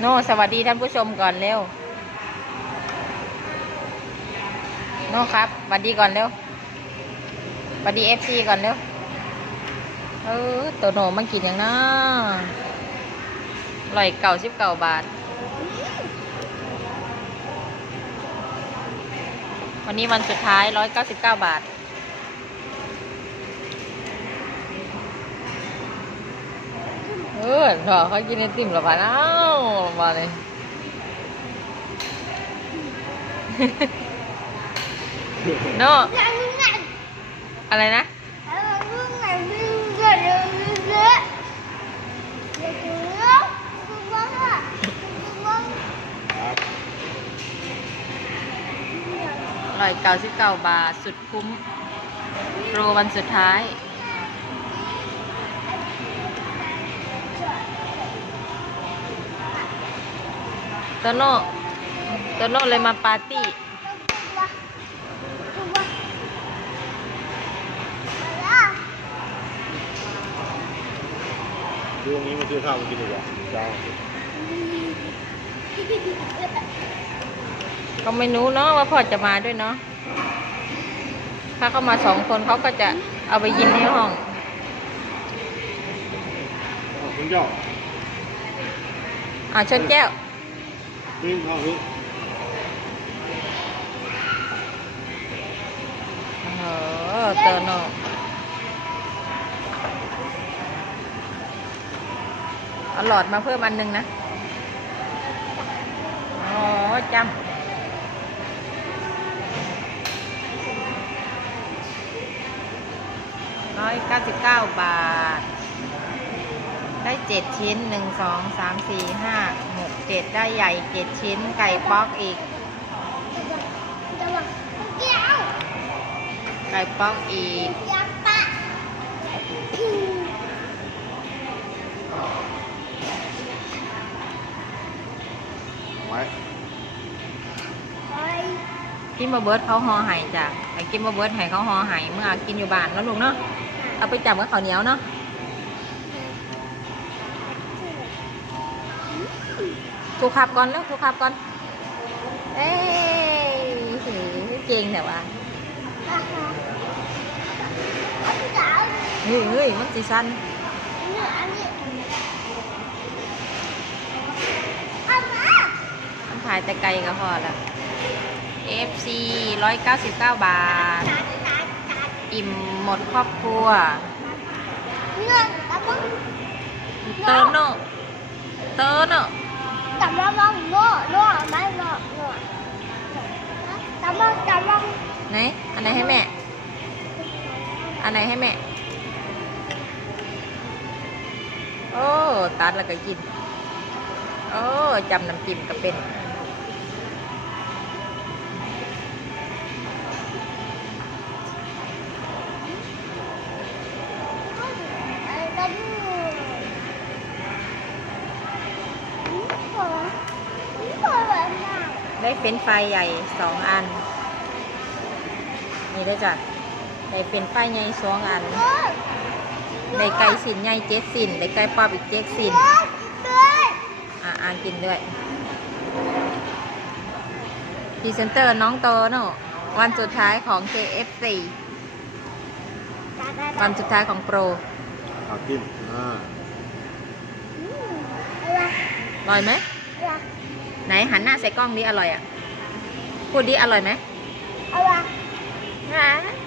โนสวัสดีท่านผู้ชมก่อนเร็ว โนครับสวัสดีก่อนเร็วสวัสดีเอฟซีก่อนเร็ว เออตัวโนมันกินอย่างน้าลอยเก่าสิบเก่าบาท วันนี้วันสุดท้ายร้อยเก้าสิบเก้าบาท เออหรอเขากินไอติมเหรอปะเอ้ามาเลยโนอะไรนะร้อยเก้าสิบเก้าบาทสุดคุ้มโปรวันสุดท้าย โตโน่โตโน่เลยมาปาร์ตี้ดูตรงนี้มาซื้อข้าวมากินดีกว่าเจ้าก็ไม่รู้เนาะว่าพ่อจะมาด้วยเนาะถ้าเขามาสองคนเขาก็จะเอาไปยินที่ห้องขอบคุณเจ้าอ่าชนแก้ว นี่ข้าวนี่เออโตโน่เอาหลอดมาเพิ่มอันหนึงนะอ๋อจำร้อยเก้าสิบเก้าบาท ได้เจ็ดชิ้นหนึ่งสองสามสี่ห้าหกเจ็ดได้ใหญ่เจ็ดชิ้น ไก่ป๊อกอีก ไก่ป๊อกอีก ไว้กินบะเบิร์ดเขาห่อไห่จ้ะไอ้กินบะเบิร์ดไห่เขาห่อไห่เมื่อกินอยู่บ้านแล้วลูกเนาะเอาไปจับกับข้าวเหนียวเนาะ ถูกขับก่อนแล้วถูกขับก่อน เอ้ยเก่งแต่ว่าเฮ้ยเฮ้ยมันสีสันมันถ่ายแต่ไกลก็พอละ FC 199 บาท อิ่มหมดครอบครัว เตอร์โนเตอร์โน Tầm lo bông, nó, nó, máy nó, nó. Tầm lo, tầm lo. ไหน อันไหนให้แม่ อันไหนให้แม่ โอ้ ตัดแล้วก็กิน โอ้จำน้ำจิ้มก็เป็น Ờ, tầm. Đúng rồi. Đúng rồi bạn nào. ได้เฟรนช์ฟรายใหญ่สองอัน นี่ได้อจ้ะได้เฟรนช์ฟรายใหญ่สองอัน Ơi, ได้ไก่สินใหญ่เจ็ดสินได้ไก่ป๊อบอีกเจ็ดสิน ơi, ơi. อะอ่านกินด้วยพรีเซนเตอร์น้องโตโน่วันสุดท้ายของ KFC Đã, đã, đã. วันสุดท้ายของโปรข้าวกินอ่า Ừ. Là, อร่อยไหม là, ไหนหันหน้าใส่กล้องดิอร่อยอะ พูดดิอร่อยไหม là. อ่า